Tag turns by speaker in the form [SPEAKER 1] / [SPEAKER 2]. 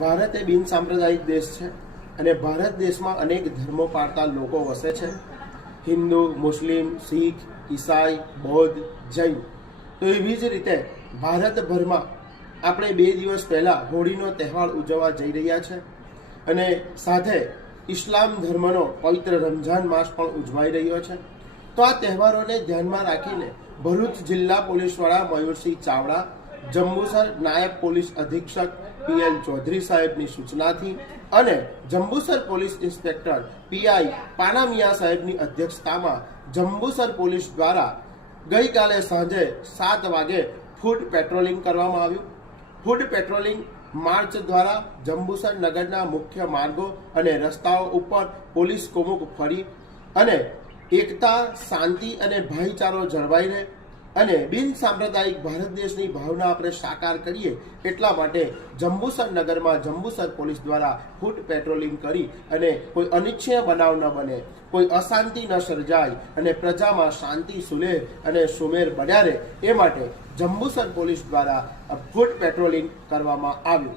[SPEAKER 1] ભારત એ બિન સાંપ્રદાયિક દેશ છે અને ભારત દેશમાં અનેક ધર્મો પાળતા લોકો વસે છે. હિન્દુ, મુસ્લિમ, શીખ, ઈસાઈ, બૌદ્ધ, જૈન. તો એવી જ રીતે ભારતભરમાં આપણે બે દિવસ પહેલાં હોળીનો તહેવાર ઉજવવા જઈ રહ્યા છે અને સાથે ઇસ્લામ ધર્મનો પવિત્ર રમઝાન માસ પણ ઉજવાઈ રહ્યો છે. તો આ તહેવારોને ધ્યાનમાં રાખીને ભરૂચ જિલ્લા પોલીસ વડા મયુરસિંહ ચાવડા જંબુસર નાયબ પોલીસ અધિક્ષક પીએલ ચૌધરી સાહેબની સૂચનાથી અને Jambusar police inspector P I Panamiya સાહેબની અધ્યક્ષતામાં જંબુસર પોલીસ દ્વારા ગઈકાલે સાંજે સાત વાગે ફૂડ પેટ્રોલિંગ કરવામાં આવ્યું. ફૂડ પેટ્રોલિંગ માર્ચ દ્વારા જંબુસર નગરના મુખ્ય માર્ગો અને રસ્તાઓ ઉપર પોલીસ કોમુક ફરી અને એકતા, શાંતિ અને ભાઈચારો જળવાઈ રહે અને બિન સાંપ્રદાયિક ભારત દેશની ભાવના આપણે સાકાર કરીએ એટલા માટે જંબુસર નગરમાં જંબુસર પોલીસ દ્વારા ફૂટ પેટ્રોલિંગ કરી અને કોઈ અનિચ્છનીય બનાવ ન બને, કોઈ અશાંતિ ન સર્જાય અને પ્રજામાં શાંતિ સુલે અને સુમેર બન્યા રહે એ માટે જંબુસર પોલીસ દ્વારા ફૂટ પેટ્રોલિંગ કરવામાં આવ્યું.